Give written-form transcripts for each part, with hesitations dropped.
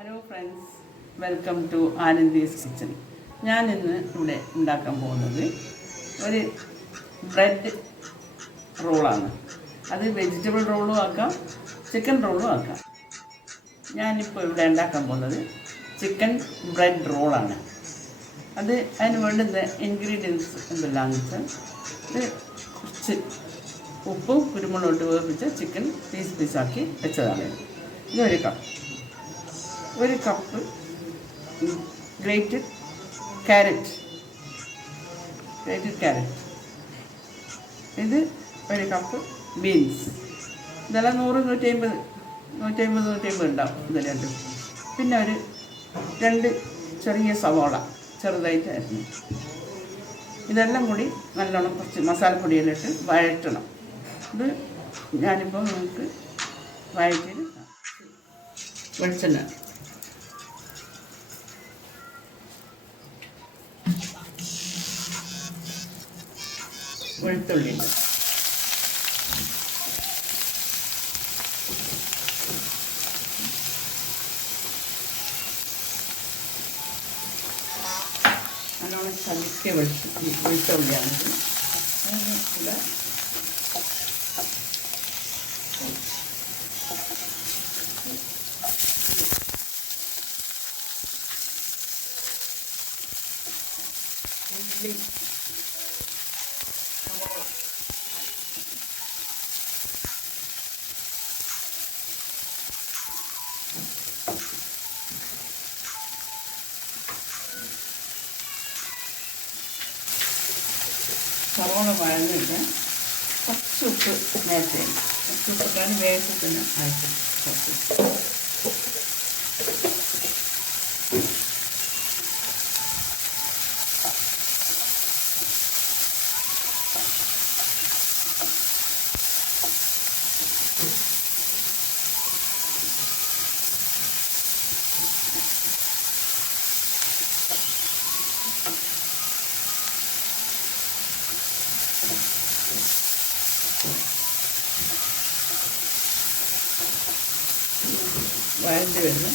Hello friends, welcome to Anandi's kitchen. ഞാൻ ഇന്ന് ഇവിടെ ഉണ്ടാക്കാൻ പോകുന്നത് ഒരു ബ്രെഡ് റോളാണ്. അത് വെജിറ്റബിൾ റോളും ആക്കാം, ചിക്കൻ റോളും ആക്കാം. ഞാനിപ്പോൾ ഇവിടെ ഉണ്ടാക്കാൻ പോകുന്നത് ചിക്കൻ ബ്രെഡ് റോളാണ്. അതിന് വേണ്ടുന്ന ഇൻഗ്രീഡിയൻസ് എന്തെല്ലാമെന്ന് വെച്ചാൽ ഇത് കുറച്ച് ഉപ്പും കുരുമുളകും ഇട്ട് വേവിച്ച ചിക്കൻ പീസാക്കി വെച്ചതാണ്. ഇത് ഒരു കപ്പ് ഗ്രേറ്റഡ് ക്യാരറ്റ്, ഇത് ഒരു കപ്പ് ബീൻസ്. ഇതെല്ലാം 100-150 ഉണ്ടാവും ഇത് രണ്ടും. പിന്നെ രണ്ട് ചെറിയ സവാള ചെറുതായിട്ട് അരിഞ്ഞു. ഇതെല്ലാം കൂടി നല്ലോണം കുറച്ച് മസാലപ്പൊടിയെല്ലാം ഇട്ട് വഴറ്റണം. ഇത് ഞാനിപ്പോൾ നിങ്ങൾക്ക് വഴറ്റിയിട്ട് വെളിച്ചെണ്ണ, വെളുത്തുള്ളി, നല്ലോണം ചലിക്കുക വെളുത്തുള്ളിയാണെങ്കിൽ ഉള്ളി, സവോള വഴന്നിട്ട് കുറച്ച് ഉപ്പ് നേരത്തെ കുറച്ച് ഉപ്പിട്ടാൽ വേഗത്തിന് ആയിട്ട് വഴണ്ടി വരുന്നു.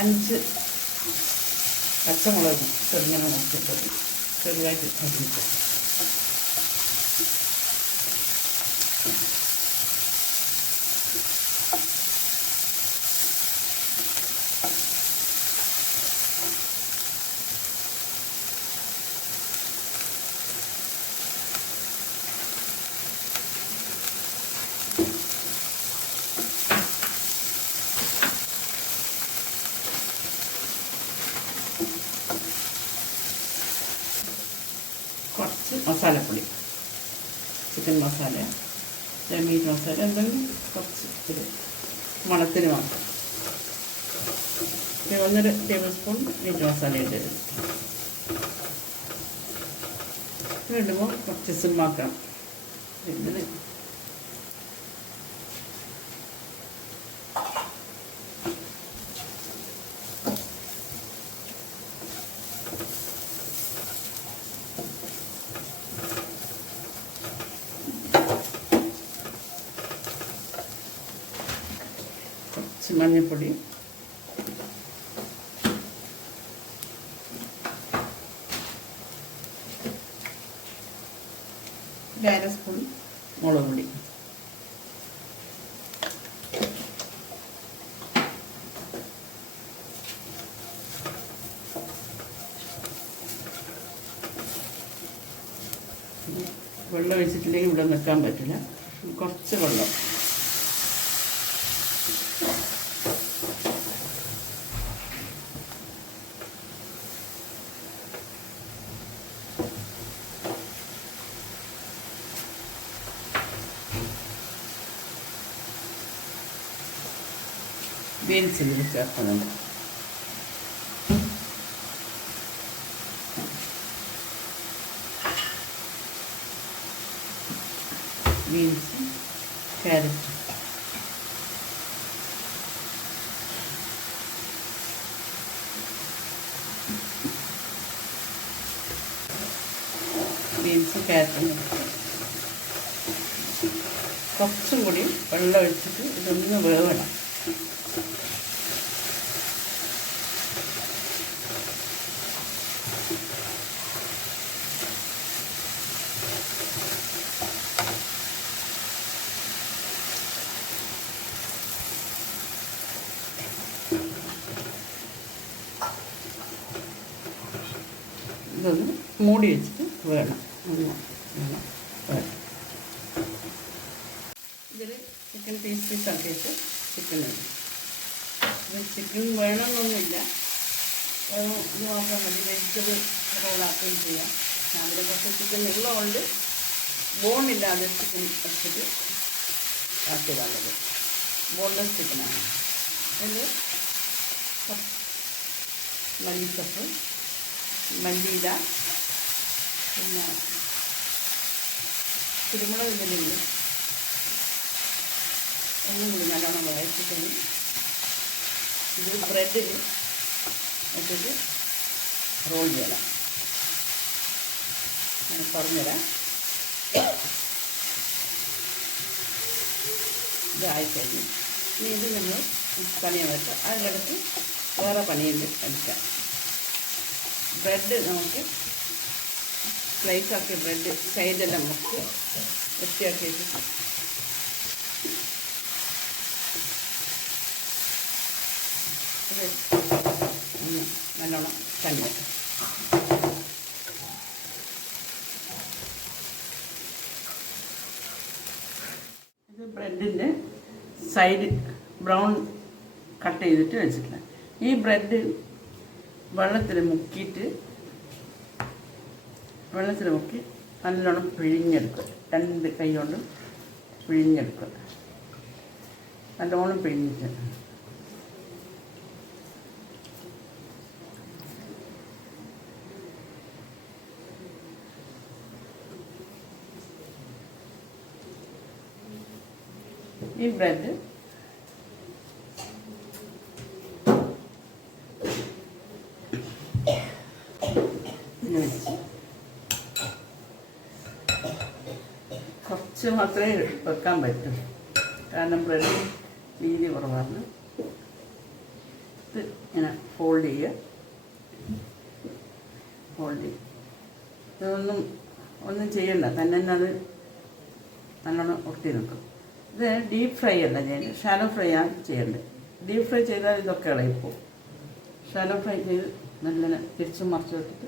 അഞ്ച് പച്ചമുളക് ചെറുങ്ങനെ മുറിച്ചിട്ട് ചെറുതായിട്ട് അരിഞ്ഞിട്ട് കുറച്ച് മസാലപ്പൊടി, ചിക്കൻ മസാല, മീറ്റ് മസാല, എന്തെങ്കിലും കുറച്ച് ഒരു മണത്തിന് മാത്രം. 1.5 ടേബിൾ സ്പൂൺ മീറ്റ് മസാല ഇട്ടത് ഇടുമ്പോൾ കുറച്ച് സിമ്മാക്കണം. പിന്നെ മഞ്ഞൾപ്പൊടി, ഒരു 1/2 സ്പൂൺ മുളക് പൊടി, വെള്ളം ഒഴിച്ചിട്ടില്ലെങ്കിൽ ഇവിടെ നിൽക്കാൻ പറ്റില്ല. കുറച്ച് വെള്ളം, ബീൻസ് ഇതിൽ ചേർക്കുന്നുണ്ട്. ബീൻസ്, ക്യാരറ്റ്, ബീൻസ് ക്യാരറ്റും കുറച്ചും കൂടി വെള്ളം ഒഴിച്ചിട്ട് ഇതൊന്ന് വേവണം. ഇതൊന്ന് മൂടി വെച്ചിട്ട് വേണം. ഇതിൽ ചിക്കൻ പീസ് ആക്കിയിട്ട് ചിക്കൻ ഇടും. ഇത് ചിക്കൻ വേണമെന്നൊന്നുമില്ല, ഇത് നോക്കാൻ മതി. വെജിറ്റബിൾ റോളാക്കുകയും ചെയ്യാം. അതിൽ കുറച്ച് ചിക്കൻ ഉള്ളതുകൊണ്ട് ബോണില്ലാതെ ചിക്കൻ വെച്ചിട്ട് ആക്കിയതാണത്. ബോൺലെസ് ചിക്കനാണ്. ഇത് മല്ലിച്ചപ്പ്, മല്ലിയില, പിന്നെ കുരുമുളക് ഇതിലുണ്ട്. ഒന്നും കൂടി നല്ലോണം വഴറ്റിട്ട് ഇത് ബ്രെഡിൽ ഇട്ടിട്ട് റോൾ ചെയ്യണം. ഞാൻ പറഞ്ഞുതരാം. ഇതായിക്കഴിഞ്ഞു. ഇനി ഇത് നമ്മൾ പണിയാൻ വെക്കാം. അതിനടുത്ത് വേറെ പണിയുണ്ട് എടുക്കാം. ബ്രെഡ് നമുക്ക് സ്ലൈസാക്കിയ ബ്രെഡ് സൈഡെല്ലാം മുക്കി വൃത്തിയാക്കിയിട്ട് ഒന്ന് നല്ലോണം തന്നെ. ഇത് ബ്രെഡിൻ്റെ സൈഡ് ബ്രൗൺ കട്ട് ചെയ്തിട്ട് വെച്ചിട്ടില്ല. ഈ ബ്രെഡ് വെള്ളത്തിൽ മുക്കി നല്ലോണം പിഴിഞ്ഞെടുക്കുക. രണ്ട് കൈ കൊണ്ടും പിഴിഞ്ഞെടുക്കുക. നല്ലോണം പിഴിഞ്ഞിട്ട് ഈ ബ്രെഡ് വെച്ച് കുറച്ച് മാത്രമേ വെക്കാൻ പറ്റൂ, കാരണം ബ്രെഡ് വീതി കുറവാണ്. ഇത് ഇങ്ങനെ ഫോൾഡ് ചെയ്യുക. ഇതൊന്നും ചെയ്യണ്ട, തന്നെ അത് നല്ലോണം ഒട്ടി നിൽക്കും. ഇത് ഡീപ്പ് ഫ്രൈ അല്ല ചെയ്യുന്നത്, ഷാലോ ഫ്രൈ ആണ് ചെയ്യേണ്ടത്. ഡീപ്പ് ഫ്രൈ ചെയ്താൽ ഇതൊക്കെ ഇളകിപ്പോവും. ഷാലോ ഫ്രൈ ചെയ്ത് നല്ല തിരിച്ചും മറിച്ച് വെച്ചിട്ട്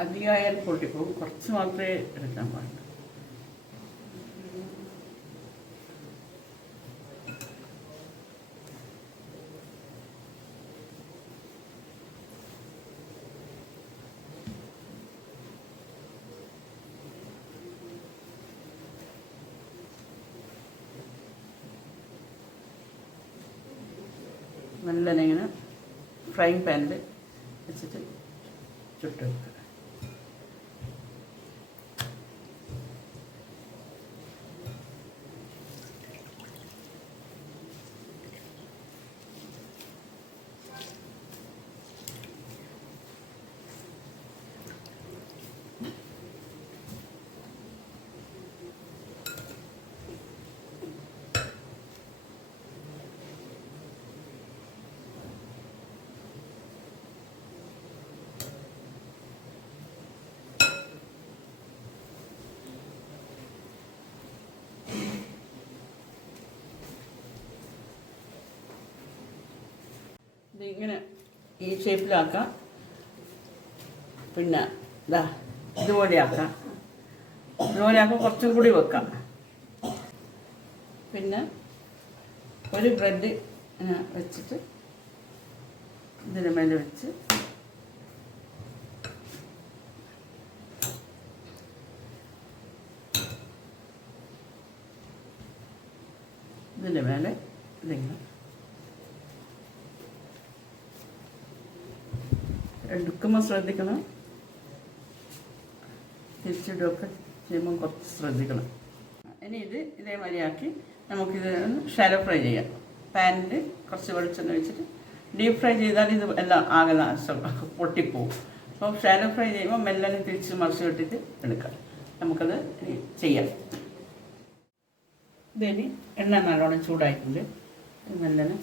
അധികമായാൽ പൊട്ടിപ്പോവും. കുറച്ച് മാത്രമേ എടുക്കാൻ പാടുള്ളൂ. നല്ല ഇങ്ങനെ ഫ്രൈങ് പാനിൽ വെച്ചിട്ട് ചുട്ട് വെക്കുക. ഇതിങ്ങനെ ഈ ഷേപ്പിലാക്കാം. പിന്നെ ഇതാ ഇതുപോലെയാക്കാം. കുറച്ചും കൂടി വെക്കാം. പിന്നെ ഒരു ബ്രെഡ് വെച്ചിട്ട് ഇതിന് മേലെ വെച്ച് ഇതിൻ്റെ മേലെ ഇതിങ്ങനെ എടുക്കുമ്പോൾ ശ്രദ്ധിക്കണം, തിരിച്ചിടുകയൊക്കെ ചെയ്യുമ്പോൾ കുറച്ച് ശ്രദ്ധിക്കണം. ഇനി ഇതേമാതിരിയാക്കി നമുക്കിത് ഷാലോ ഫ്രൈ ചെയ്യാം. പാനിൽ കുറച്ച് വെളിച്ചെണ്ണ വെച്ചിട്ട് ഡീപ്പ് ഫ്രൈ ചെയ്താൽ ഇത് എല്ലാം ആകെ പൊട്ടിപ്പോവും. അപ്പോൾ ഷാലോ ഫ്രൈ ചെയ്യുമ്പോൾ മെല്ലനെ തിരിച്ച് മറിച്ച് വിട്ടിട്ട് എടുക്കാം. നമുക്കത് ചെയ്യാം. ഇതിന് എണ്ണ നല്ലോണം ചൂടായിട്ടുണ്ട്. മെല്ലനെ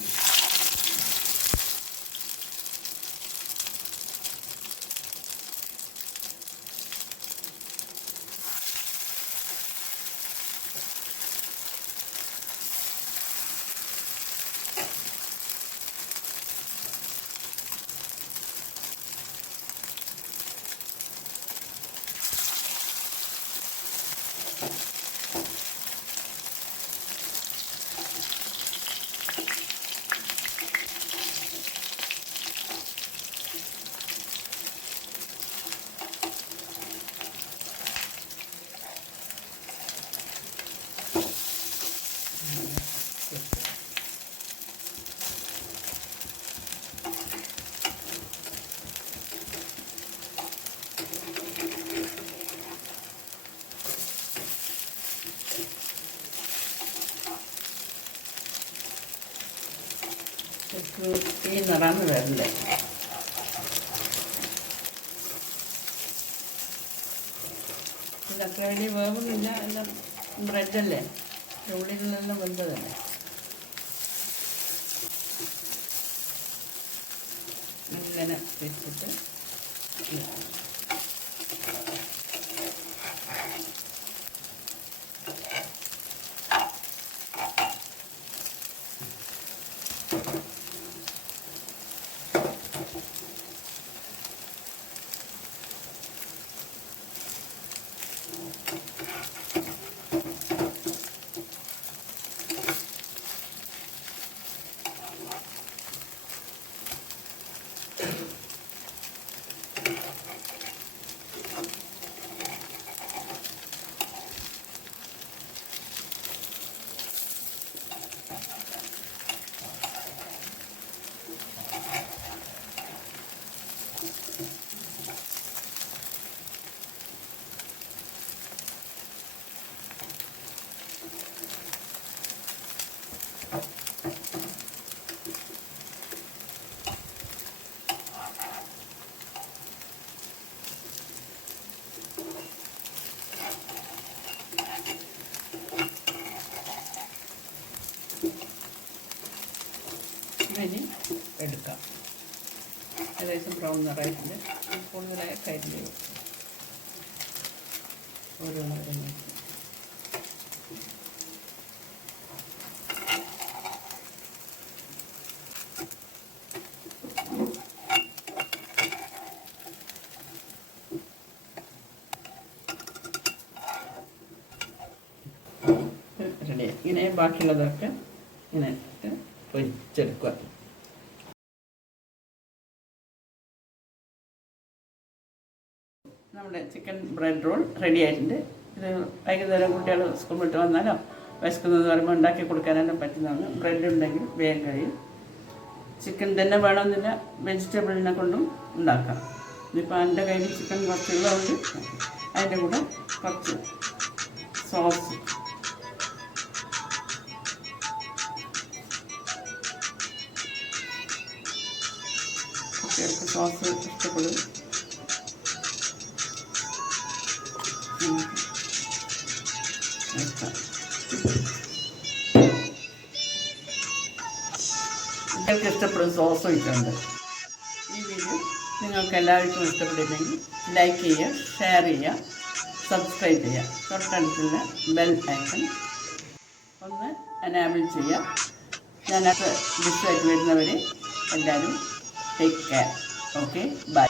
ഈ നിറന്ന് വരണ്ടേ. ഇതൊക്കെ വലിയ വേവൊന്നുമില്ല, എല്ലാം ബ്രെഡല്ലേ, ഉള്ളിലെല്ലാം വെന്തതല്ലേ. ഇങ്ങനെ വെച്ചിട്ട് ഇനി എടുക്കാം. ഏകദേശം ബ്രൗൺ നിറയിട്ടുണ്ട്. കൂടുതലായ കരിഞ്ഞു ഓരോന്നോരോന്ന് റെഡി. ഇങ്ങനെ ബാക്കിയുള്ളതൊക്കെ ഇങ്ങനെ പൊരിച്ചെടുക്കുക. നമ്മുടെ ചിക്കൻ ബ്രെഡ് റോൾ റെഡി ആയിട്ടുണ്ട്. ഇത് വൈകുന്നേരം കുട്ടികൾ സ്കൂൾ വിട്ട് വന്നാലോ വിശക്കുന്നത് പറയുമ്പോൾ ഉണ്ടാക്കി കൊടുക്കാനെല്ലാം പറ്റുന്നതാണ്. ബ്രെഡ് ഉണ്ടെങ്കിൽ വേഗം കഴിയും. ചിക്കൻ തന്നെ വേണമെന്നില്ല, വെജിറ്റബിളിനെ കൊണ്ടും ഉണ്ടാക്കാം. ഇതിപ്പോൾ എൻ്റെ കയ്യിൽ ചിക്കൻ കുറച്ചുള്ളതുകൊണ്ട് അതിൻ്റെ കൂടെ കുറച്ച് സോസ്, കുട്ടികൾക്ക് സോസ് ഇഷ്ടപ്പെടും. കുട്ടികൾക്ക് ഇഷ്ടപ്പെടും സോസ് ഒഴിച്ചുകൊണ്ട്. ഈ വീഡിയോ നിങ്ങൾക്ക് എല്ലാവർക്കും ഇഷ്ടപ്പെട്ടില്ലെങ്കിൽ ലൈക്ക് ചെയ്യുക, ഷെയർ ചെയ്യുക, സബ്സ്ക്രൈബ് ചെയ്യുക. തൊട്ടടുത്തുള്ള ബെൽ ഐക്കൺ ഒന്ന് എനാബിൾ ചെയ്യുക. ഞാനത് ഡിഷായിട്ട് വരുന്നവരെ എല്ലാവരും ടേക്ക് കെയർ. Okay, by.